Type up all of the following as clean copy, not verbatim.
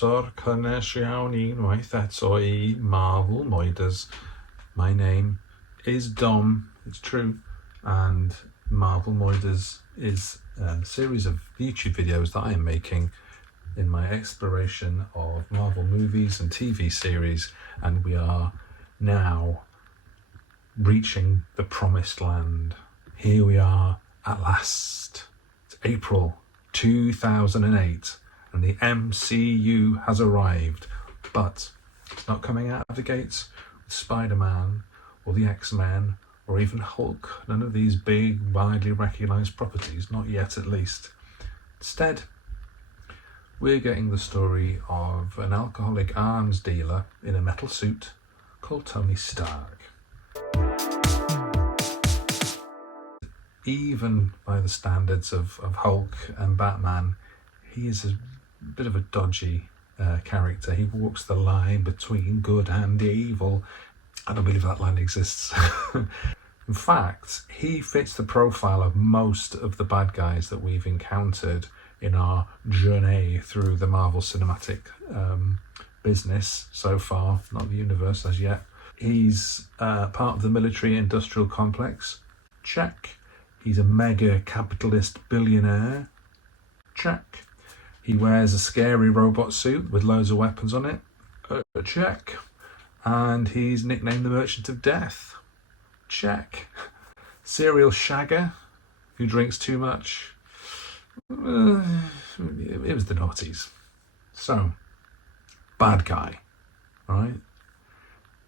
croeso'r cynnes iawn unwaith eto I Marvel Moiders. My name is Dom, it's true, and Marvel Moiders is a series of YouTube videos that I am making in my exploration of Marvel movies and TV series, and we are now reaching the promised land. Here we are at last. It's April 2008 and the MCU has arrived, but it's not coming out of the gates with Spider-Man or the X-Men or even Hulk. None of these big, widely recognised properties, not yet at least. Instead, we're getting the story of an alcoholic arms dealer in a metal suit called Tony Stark. Even by the standards of Hulk and Batman, he is a bit of a dodgy character. He walks the line between good and evil. I don't believe that line exists. In fact, he fits the profile of most of the bad guys that we've encountered in our journey through the Marvel Cinematic business so far, not the universe as yet. He's part of the military-industrial complex. Check. He's a mega capitalist billionaire. Check. He wears a scary robot suit with loads of weapons on it. Check. And he's nicknamed the Merchant of Death. Check. Serial shagger who drinks too much. It was the noughties. So, bad guy, right?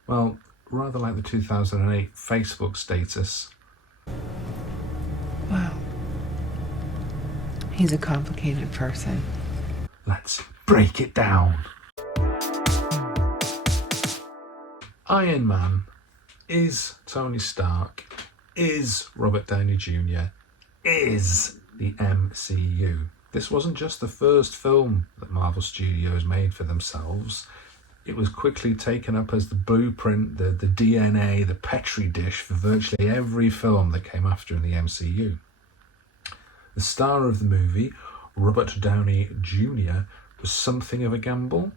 Well, rather like the 2008 Facebook status. Wow. He's a complicated person. Let's break it down. Iron Man is Tony Stark, is Robert Downey Jr., is the MCU. This wasn't just the first film that Marvel Studios made for themselves. It was quickly taken up as the blueprint, the DNA, the petri dish for virtually every film that came after in the MCU. The star of the movie, Robert Downey Jr., was something of a gamble.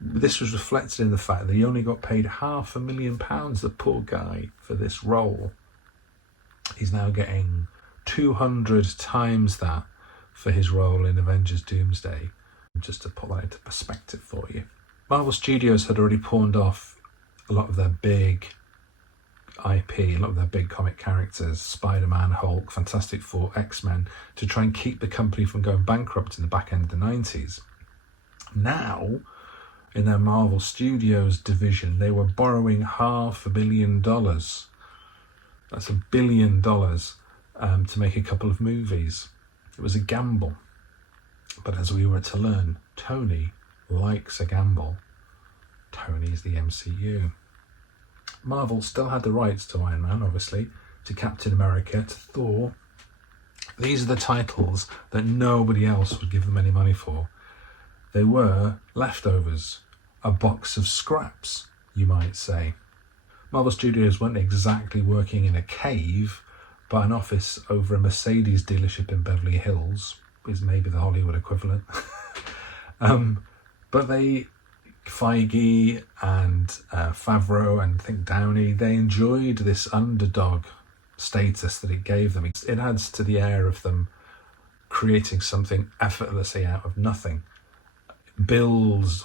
This was reflected in the fact that he only got paid £500,000, the poor guy, for this role. He's now getting 200 times that for his role in Avengers Doomsday, just to put that into perspective for you. Marvel Studios had already pawned off a lot of their big IP, a lot of their big comic characters, Spider-Man, Hulk, Fantastic Four, X-Men, to try and keep the company from going bankrupt in the back end of the 90s. Now, in their Marvel Studios division, they were borrowing $500 million. That's $1 billion to make a couple of movies. It was a gamble. But as we were to learn, Tony likes a gamble. Tony's the MCU. Marvel still had the rights to Iron Man, obviously, to Captain America, to Thor. These are the titles that nobody else would give them any money for. They were leftovers, a box of scraps, you might say. Marvel Studios weren't exactly working in a cave, but an office over a Mercedes dealership in Beverly Hills is maybe the Hollywood equivalent. But Feige and Favreau and I think Downey, they enjoyed this underdog status that it gave them. It adds to the air of them creating something effortlessly out of nothing. It builds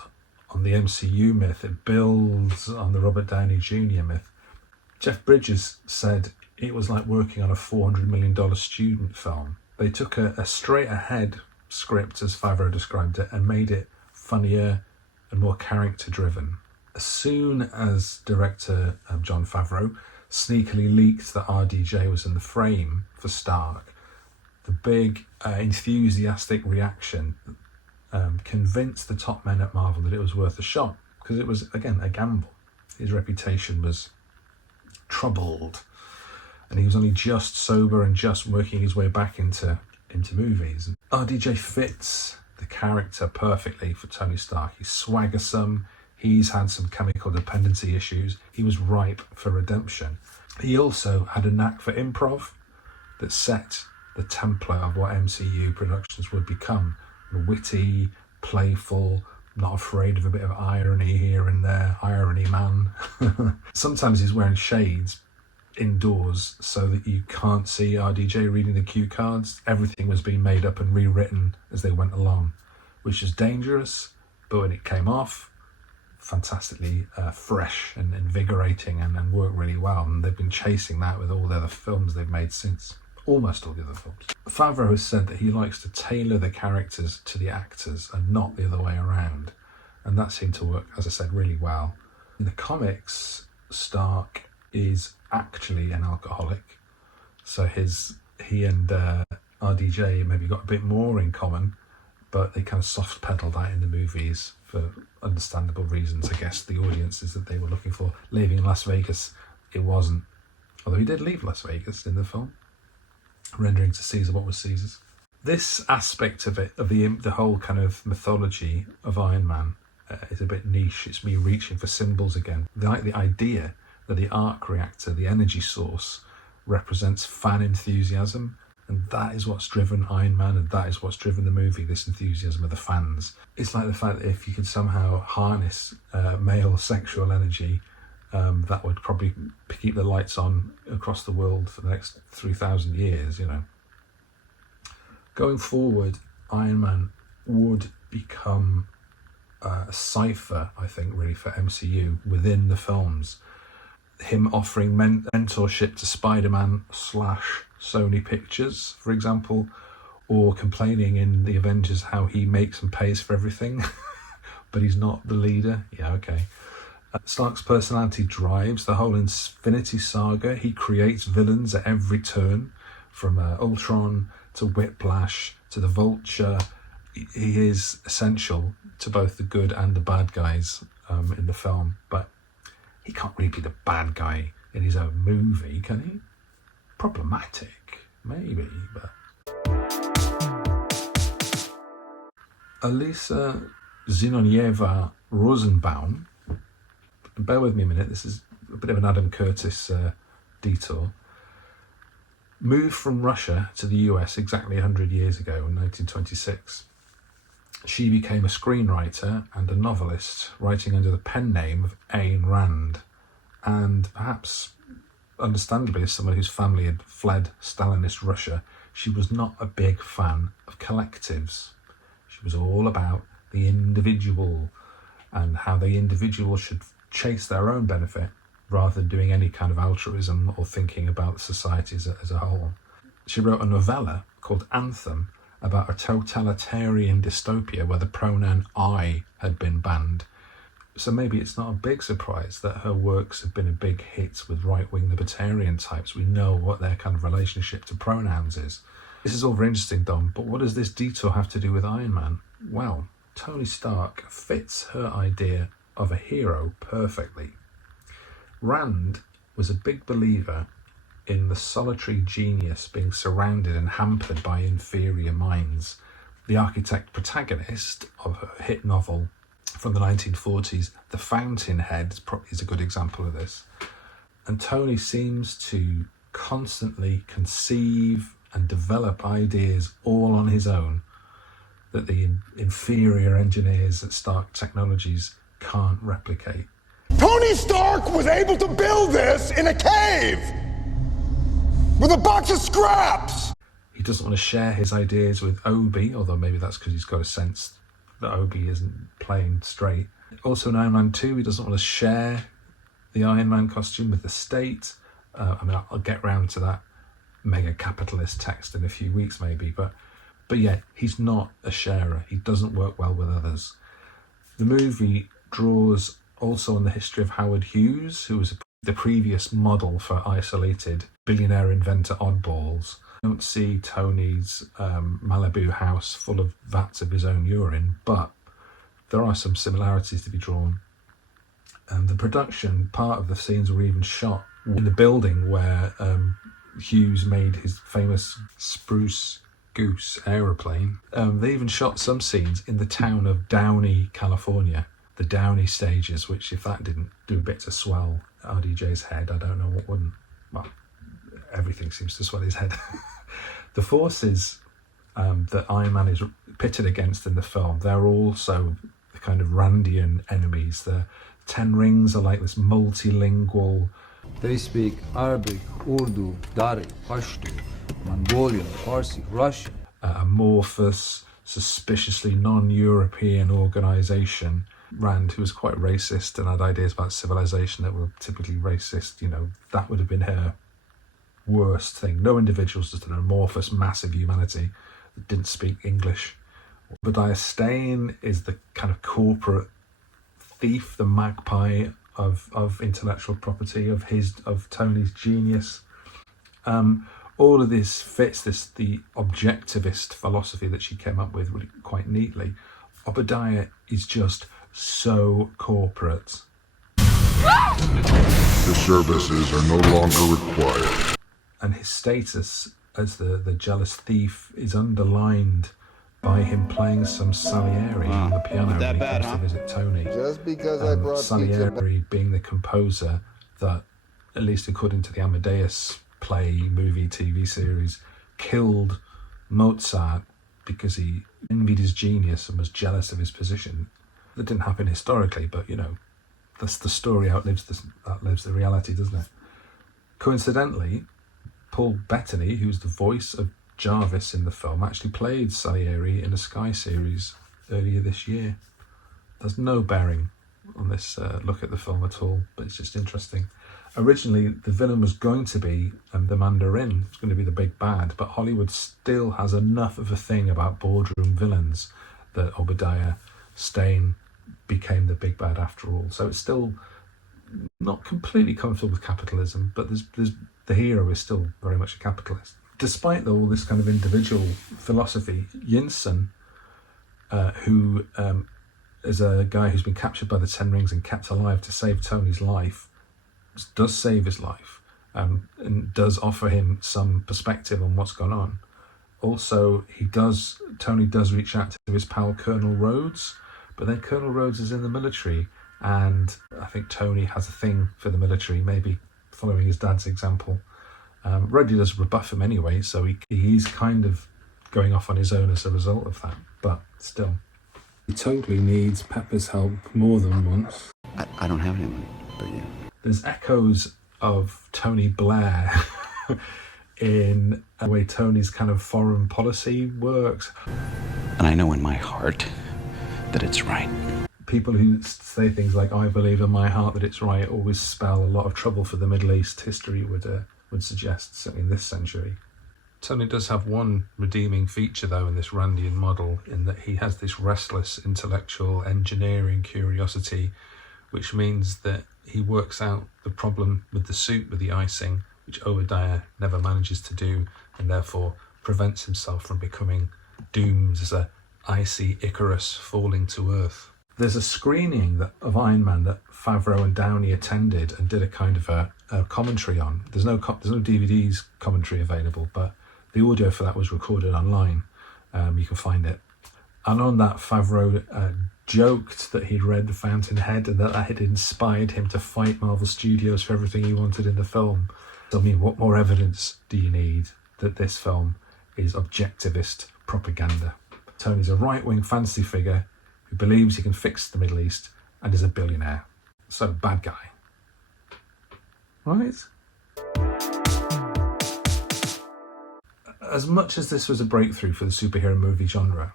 on the MCU myth, it builds on the Robert Downey Jr. myth. Jeff Bridges said it was like working on a $400 million student film. They took a straight-ahead script, as Favreau described it, and made it funnier and more character-driven. As soon as director Jon Favreau sneakily leaked that RDJ was in the frame for Stark, the big enthusiastic reaction convinced the top men at Marvel that it was worth a shot, because it was, again, a gamble. His reputation was troubled, and he was only just sober and just working his way back into movies. RDJ fits the character perfectly for Tony Stark. He's swaggersome, he's had some chemical dependency issues, he was ripe for redemption. He also had a knack for improv that set the template of what MCU productions would become. Witty, playful, not afraid of a bit of irony here and there. Irony man. Sometimes he's wearing shades indoors so that you can't see RDJ reading the cue cards. Everything was being made up and rewritten as they went along, which is dangerous, but when it came off, fantastically fresh and invigorating and worked really well. And they've been chasing that with all the other films they've made since. Almost all the other films. Favreau has said that he likes to tailor the characters to the actors and not the other way around. And that seemed to work, as I said, really well. In the comics, Stark is actually an alcoholic. So he and RDJ maybe got a bit more in common, but they kind of soft pedalled that in the movies for understandable reasons. I guess the audiences that they were looking for. Leaving Las Vegas, it wasn't. Although he did leave Las Vegas in the film, rendering to Caesar what was Caesar's. This aspect of it, of the whole kind of mythology of Iron Man, is a bit niche. It's me reaching for symbols again. Like the idea that the arc reactor, the energy source, represents fan enthusiasm, and that is what's driven Iron Man, and that is what's driven the movie, this enthusiasm of the fans. It's like the fact that if you could somehow harness male sexual energy, that would probably keep the lights on across the world for the next 3,000 years, Going forward, Iron Man would become a cipher, I think, really for MCU within the films. Him offering mentorship to Spider-Man / Sony Pictures, for example, or complaining in the Avengers how he makes and pays for everything, but he's not the leader. Yeah, okay. Stark's personality drives the whole Infinity Saga. He creates villains at every turn, from Ultron to Whiplash to the Vulture. He is essential to both the good and the bad guys in the film, but he can't really be the bad guy in his own movie, can he? Problematic, maybe, but... Elisa Zinonieva Rosenbaum, bear with me a minute, this is a bit of an Adam Curtis detour, moved from Russia to the US exactly 100 years ago in 1926. She became a screenwriter and a novelist, writing under the pen name of Ayn Rand. And perhaps, understandably, as someone whose family had fled Stalinist Russia, she was not a big fan of collectives. She was all about the individual and how the individual should chase their own benefit rather than doing any kind of altruism or thinking about society as a whole. She wrote a novella called Anthem about a totalitarian dystopia where the pronoun I had been banned. So maybe it's not a big surprise that her works have been a big hit with right-wing libertarian types. We know what their kind of relationship to pronouns is. This is all very interesting, Dom, but what does this detour have to do with Iron Man? Well, Tony Stark fits her idea of a hero perfectly. Rand was a big believer in the solitary genius being surrounded and hampered by inferior minds. The architect protagonist of her hit novel from the 1940s, The Fountainhead, is a good example of this. And Tony seems to constantly conceive and develop ideas all on his own that the inferior engineers at Stark Technologies can't replicate. Tony Stark was able to build this in a cave with a box of scraps. He doesn't want to share his ideas with Obi, although maybe that's because he's got a sense that Obi isn't playing straight. Also in Iron Man 2, he doesn't want to share the Iron Man costume with the state. I'll get round to that mega capitalist text in a few weeks maybe, but yeah, he's not a sharer. He doesn't work well with others. The movie draws also on the history of Howard Hughes, who was the previous model for isolated billionaire inventor oddballs. I don't see Tony's Malibu house full of vats of his own urine, but there are some similarities to be drawn. And the production, part of the scenes were even shot in the building where Hughes made his famous Spruce Goose aeroplane. They even shot some scenes in the town of Downey, California. The Downey stages, which if that didn't do a bit to swell RDJ's head, I don't know what wouldn't. Well, everything seems to swell his head. The forces that Iron Man is pitted against in the film, they're also the kind of Randian enemies. The Ten Rings are like this multilingual. They speak Arabic, Urdu, Dari, Pashto, Mongolian, Farsi, Russian. Amorphous, suspiciously non-European organisation. Rand, who was quite racist and had ideas about civilization that were typically racist, that would have been her worst thing. No individuals, just an amorphous, massive humanity that didn't speak English. Obadiah Stane is the kind of corporate thief, the magpie of intellectual property, of Tony's genius. All of this fits the objectivist philosophy that she came up with really quite neatly. Obadiah is just so corporate. The services are no longer required. And his status as the jealous thief is underlined by him playing some Salieri on the piano when he comes to visit Tony. Just because I brought Salieri being the composer that, at least according to the Amadeus play, movie, TV series, killed Mozart because he envied his genius and was jealous of his position. That didn't happen historically, but that's the story outlives the reality, doesn't it? Coincidentally, Paul Bettany, who's the voice of Jarvis in the film, actually played Salieri in a Sky series earlier this year. There's no bearing on this look at the film at all, but it's just interesting. Originally, the villain was going to be the Mandarin. It's going to be the big bad, but Hollywood still has enough of a thing about boardroom villains that Obadiah Stane became the big bad after all. So it's still not completely comfortable with capitalism, but there's the hero is still very much a capitalist. Despite all this kind of individual philosophy, Yinsen, who is a guy who's been captured by the Ten Rings and kept alive to save Tony's life, does save his life, and does offer him some perspective on what's gone on. Also, Tony does reach out to his pal Colonel Rhodes, but then Colonel Rhodes is in the military, and I think Tony has a thing for the military, maybe following his dad's example. Roddy does rebuff him anyway, so he's kind of going off on his own as a result of that, but still. He totally needs Pepper's help more than once. I don't have anyone, but yeah. There's echoes of Tony Blair in the way Tony's kind of foreign policy works. And I know in my heart that it's right. People who say things like, I believe in my heart that it's right, always spell a lot of trouble for the Middle East, history would suggest, certainly in this century. Tony does have one redeeming feature, though, in this Randian model, in that he has this restless intellectual engineering curiosity, which means that he works out the problem with the suit, with the icing, which Obadiah never manages to do, and therefore prevents himself from becoming doomed as a icy Icarus falling to earth. There's a screening of Iron Man that Favreau and Downey attended and did a kind of a commentary on. There's no DVDs commentary available, but the audio for that was recorded online. You can find it. And on that, Favreau joked that he'd read The Fountainhead and that had inspired him to fight Marvel Studios for everything he wanted in the film. I mean, what more evidence do you need that this film is objectivist propaganda? Tony's a right-wing fantasy figure who believes he can fix the Middle East and is a billionaire. So, bad guy. Right? As much as this was a breakthrough for the superhero movie genre,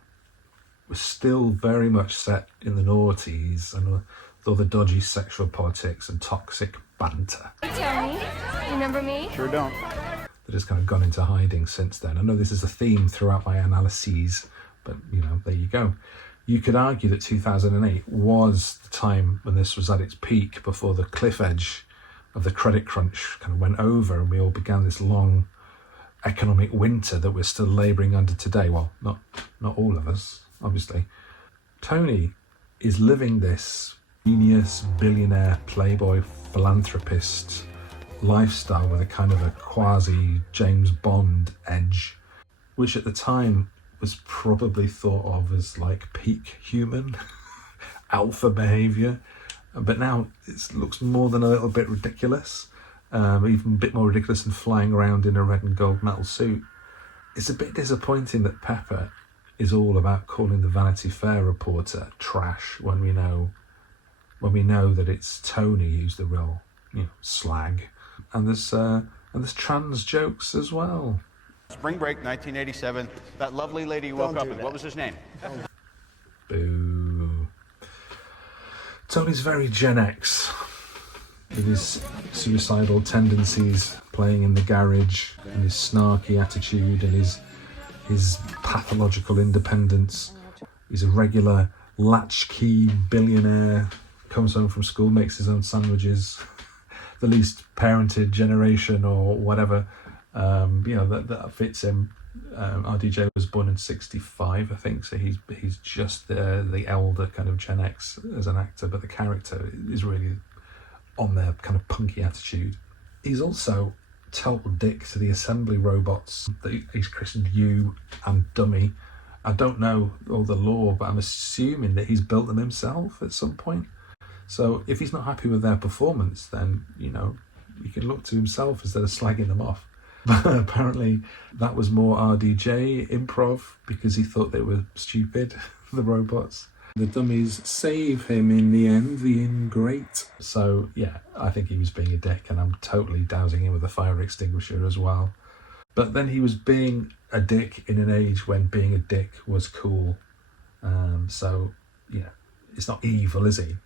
it was still very much set in the noughties and with all the dodgy sexual politics and toxic banter. Hey, Tony, remember me? Sure don't. That has kind of gone into hiding since then. I know this is a theme throughout my analyses, but, there you go. You could argue that 2008 was the time when this was at its peak, before the cliff edge of the credit crunch kind of went over and we all began this long economic winter that we're still labouring under today. Well, not all of us, obviously. Tony is living this genius, billionaire, playboy, philanthropist lifestyle with a kind of a quasi James Bond edge, which at the time was probably thought of as like peak human alpha behaviour, but now it looks more than a little bit ridiculous, even a bit more ridiculous than flying around in a red and gold metal suit. It's a bit disappointing that Pepper is all about calling the Vanity Fair reporter trash when we know that it's Tony who's the real, slag. And there's trans jokes as well. Spring break 1987. That lovely lady you woke up with. What was his name? Boo. Tony's very Gen X, with his suicidal tendencies playing in the garage, and his snarky attitude, and his pathological independence. He's a regular latchkey billionaire, comes home from school, makes his own sandwiches, the least parented generation or whatever, that fits him. RDJ was born in 65, I think, so he's just the elder kind of Gen X as an actor, but the character is really on their kind of punky attitude. He's also total dick to the assembly robots that he's christened You and Dummy. I don't know all the lore, but I'm assuming that he's built them himself at some point. So if he's not happy with their performance, then, he can look to himself instead of slagging them off. But apparently that was more RDJ improv because he thought they were stupid, the robots. The dummies save him in the end, the ingrate. So, yeah, I think he was being a dick, and I'm totally dousing him with a fire extinguisher as well. But then he was being a dick in an age when being a dick was cool. So, it's not evil, is he?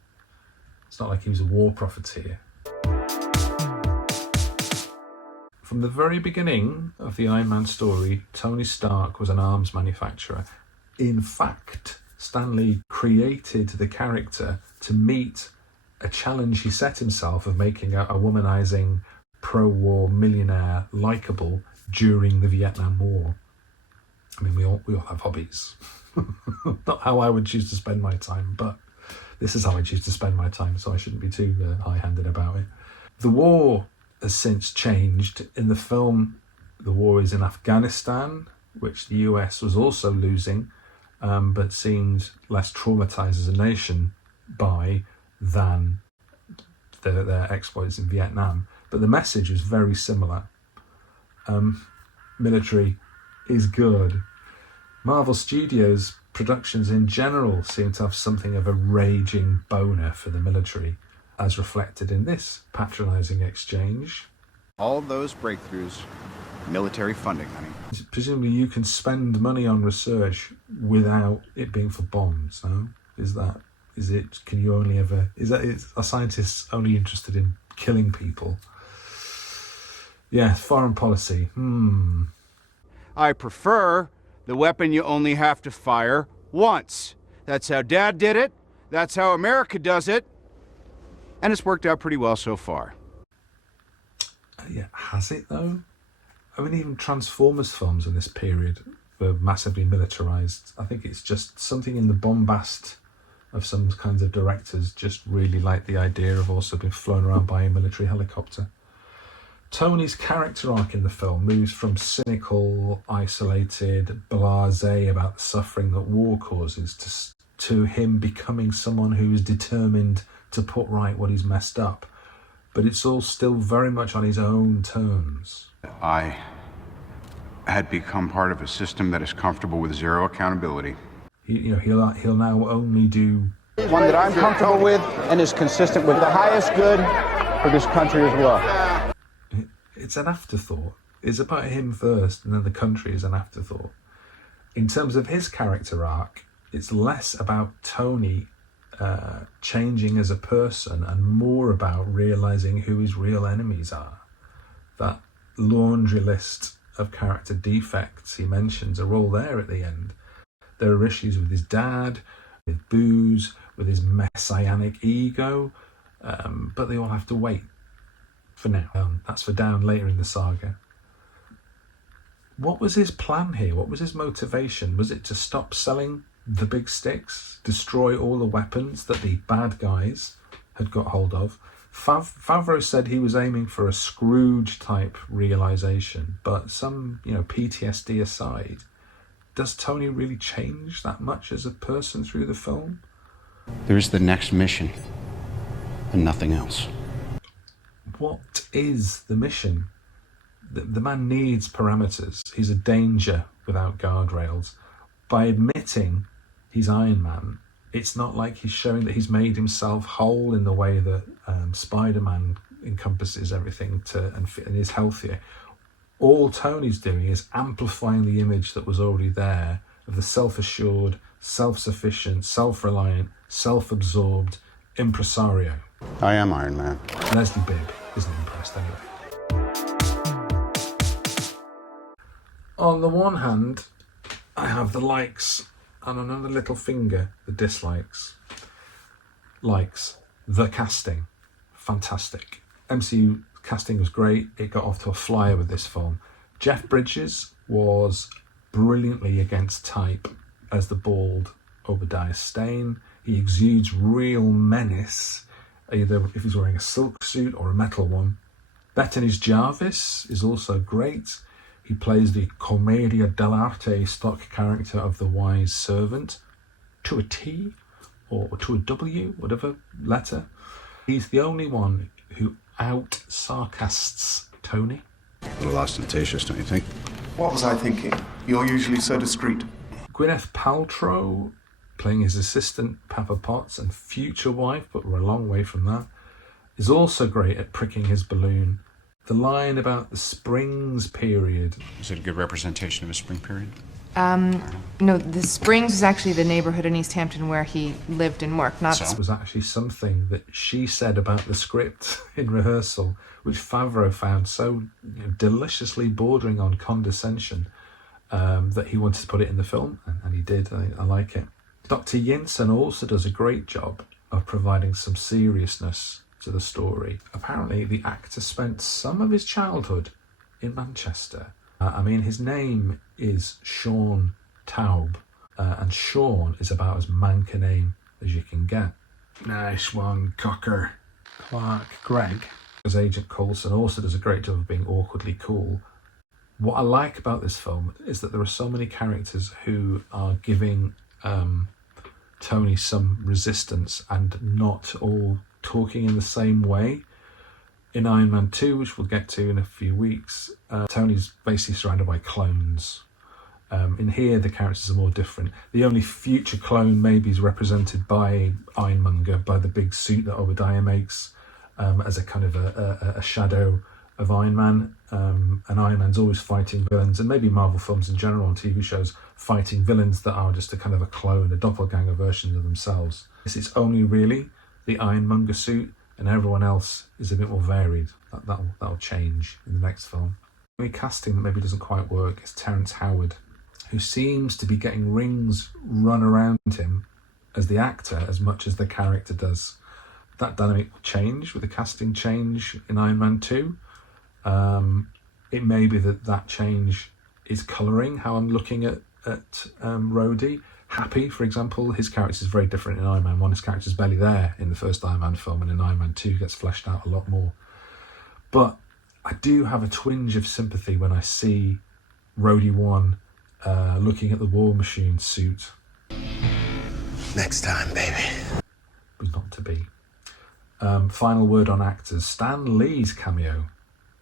It's not like he was a war profiteer. From the very beginning of the Iron Man story, Tony Stark was an arms manufacturer. In fact, Stan Lee created the character to meet a challenge he set himself of making a womanizing, pro-war millionaire likeable during the Vietnam War. I mean, we all have hobbies. Not how I would choose to spend my time, but this is how I choose to spend my time, so I shouldn't be too high-handed about it. The war has since changed. In the film, the war is in Afghanistan, which the US was also losing, but seemed less traumatized as a nation by than their exploits in Vietnam. But the message is very similar. Military is good. Marvel Studios productions in general seem to have something of a raging boner for the military, as reflected in this patronizing exchange. All those breakthroughs, military funding, honey. Presumably you can spend money on research without it being for bombs, no? Are scientists only interested in killing people? Yeah, foreign policy. I prefer the weapon you only have to fire once. That's how Dad did it. That's how America does it. And it's worked out pretty well so far. Yeah, has it though? I mean, even Transformers films in this period were massively militarized. I think it's just something in the bombast of some kinds of directors just really like the idea of also being flown around by a military helicopter. Tony's character arc in the film moves from cynical, isolated, blasé about the suffering that war causes to him becoming someone who is determined to put right what he's messed up. But it's all still very much on his own terms. I had become part of a system that is comfortable with zero accountability. He'll now only do One that I'm comfortable with and is consistent with the highest good for this country as well. It's an afterthought. It's about him first, and then the country is an afterthought. In terms of his character arc, it's less about Tony changing as a person and more about realizing who his real enemies are. That laundry list of character defects he mentions are all there at the end. There are issues with his dad, with booze, with his messianic ego, but they all have to wait for now. That's for down later in the saga. What was his plan here? What was his motivation? Was it to stop selling the big sticks, destroy all the weapons that the bad guys had got hold of? Favreau said he was aiming for a Scrooge-type realization, but some, PTSD aside, does Tony really change that much as a person through the film? There's the next mission, and nothing else. What is the mission? The man needs parameters. He's a danger without guardrails. by admitting he's Iron Man, it's not like he's showing that he's made himself whole in the way that Spider-Man encompasses everything and is healthier. All Tony's doing is amplifying the image that was already there of the self-assured, self-sufficient, self-reliant, self-absorbed impresario. I am Iron Man. Leslie Bibb isn't impressed anyway. On the one hand, I have the likes, and on another little finger, the dislikes. Likes, the casting, fantastic. MCU casting was great. It got off to a flyer with this film. Jeff Bridges was brilliantly against type as the bald Obadiah Stane. He exudes real menace, either if he's wearing a silk suit or a metal one. Bettany's Jarvis is also great. He plays the commedia dell'arte stock character of the wise servant, to a T or to a W, whatever letter. He's the only one who out-sarcasts Tony. A little ostentatious, don't you think? What was I thinking? You're usually so discreet. Gwyneth Paltrow, playing his assistant Pepper Potts and future wife, but we're a long way from that, is also great at pricking his balloon. The line about the Springs period. Is it a good representation of a spring period? No, the Springs was actually the neighborhood in East Hampton where he lived and worked, not... This was actually something that she said about the script in rehearsal, which Favreau found so deliciously bordering on condescension that he wanted to put it in the film, and he did. I like it. Dr. Yinsen also does a great job of providing some seriousness to the story. Apparently, the actor spent some of his childhood in Manchester. His name is Sean Taub, and Sean is about as mank a name as you can get. Nice one, Cocker. Clark Gregg, as Agent Coulson, also does a great job of being awkwardly cool. What I like about this film is that there are so many characters who are giving Tony some resistance and not all talking in the same way. In Iron Man 2, which we'll get to in a few weeks, Tony's basically surrounded by clones. In here, the characters are more different. The only future clone maybe is represented by Ironmonger, by the big suit that Obadiah makes as a kind of a shadow of Iron Man. And Iron Man's always fighting villains, and maybe Marvel films in general and TV shows, fighting villains that are just a kind of a clone, a doppelganger version of themselves. It's only really the Ironmonger suit, and everyone else is a bit more varied. That'll change in the next film. The only casting that maybe doesn't quite work is Terrence Howard, who seems to be getting rings run around him as the actor as much as the character does. That dynamic will change with the casting change in Iron Man 2. It may be that change is colouring how I'm looking at Rhodey. Happy, for example, his character is very different in Iron Man 1. His character's barely there in the first Iron Man film, and in Iron Man 2 gets fleshed out a lot more. But I do have a twinge of sympathy when I see Rhodey 1 looking at the War Machine suit. Next time, baby. Was not to be. Final word on actors. Stan Lee's cameo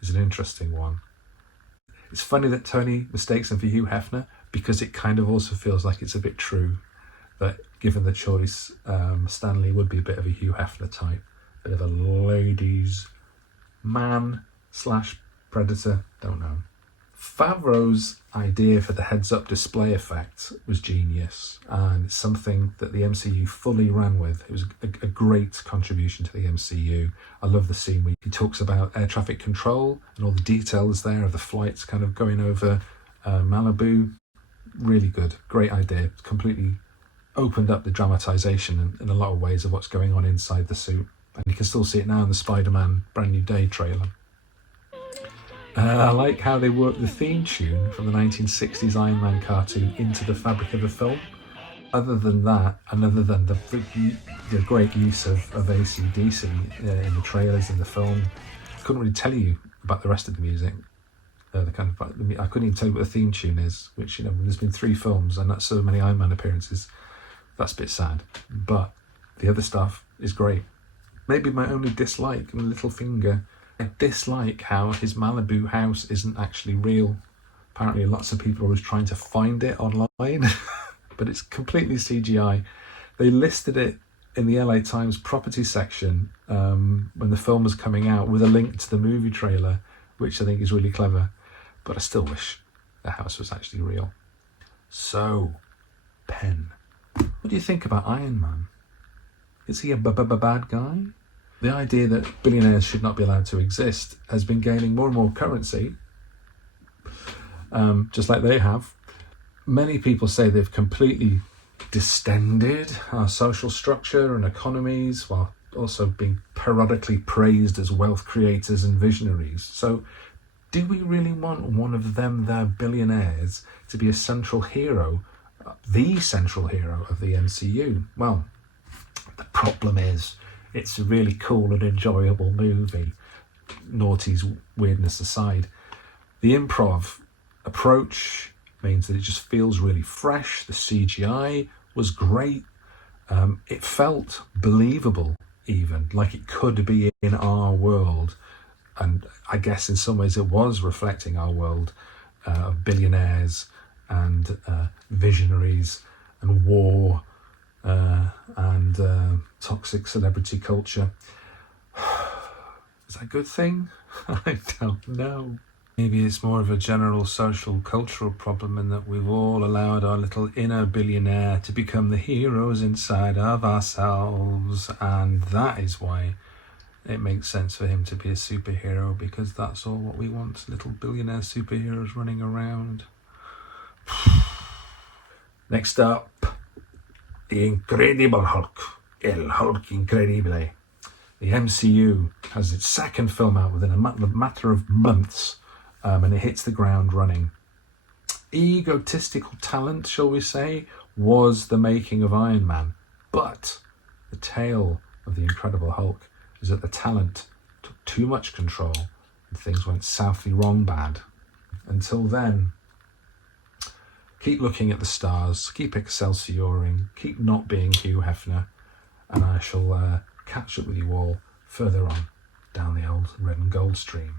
is an interesting one. It's funny that Tony mistakes him for Hugh Hefner, because it kind of also feels like it's a bit true that given the choice, Stan Lee would be a bit of a Hugh Hefner type, bit of a ladies' man / predator, don't know. Favreau's idea for the heads-up display effect was genius, and it's something that the MCU fully ran with. It was a great contribution to the MCU. I love the scene where he talks about air traffic control and all the details there of the flights kind of going over Malibu. Really good, great idea. Completely opened up the dramatization in a lot of ways of what's going on inside the suit. And you can still see it now in the Spider-Man Brand New Day trailer. I like how they worked the theme tune from the 1960s Iron Man cartoon into the fabric of the film. Other than that, and other than the great use of AC/DC in the trailers in the film, I couldn't really tell you about the rest of the music. I couldn't even tell you what the theme tune is, which, there's been 3 films and that's so many Iron Man appearances. That's a bit sad. But the other stuff is great. Maybe my only dislike, my little finger, I dislike how his Malibu house isn't actually real. Apparently lots of people are always trying to find it online. but it's completely CGI. They listed it in the LA Times property section when the film was coming out with a link to the movie trailer, which I think is really clever. But I still wish the house was actually real. So, Penn, what do you think about Iron Man? Is he a bad guy? The idea that billionaires should not be allowed to exist has been gaining more and more currency, just like they have. Many people say they've completely distended our social structure and economies, while also being periodically praised as wealth creators and visionaries. So, do we really want one of them, their billionaires, to be a central hero, the central hero of the MCU? Well, the problem is, it's a really cool and enjoyable movie, naughty's weirdness aside. The improv approach means that it just feels really fresh. The CGI was great. It felt believable, even, like it could be in our world. And I guess in some ways it was reflecting our world of billionaires and visionaries and war and toxic celebrity culture. Is that a good thing? I don't know. Maybe it's more of a general social cultural problem in that we've all allowed our little inner billionaire to become the heroes inside of ourselves, and that is why it makes sense for him to be a superhero, because that's all what we want, little billionaire superheroes running around. Next up, The Incredible Hulk, El Hulk Incredibile. The MCU has its second film out within a matter of months, and it hits the ground running. Egotistical talent, shall we say, was the making of Iron Man, but the tale of The Incredible Hulk is that the talent took too much control and things went southly wrong bad. Until then, keep looking at the stars, keep excelsioring, keep not being Hugh Hefner, and I shall catch up with you all further on down the old red and gold stream.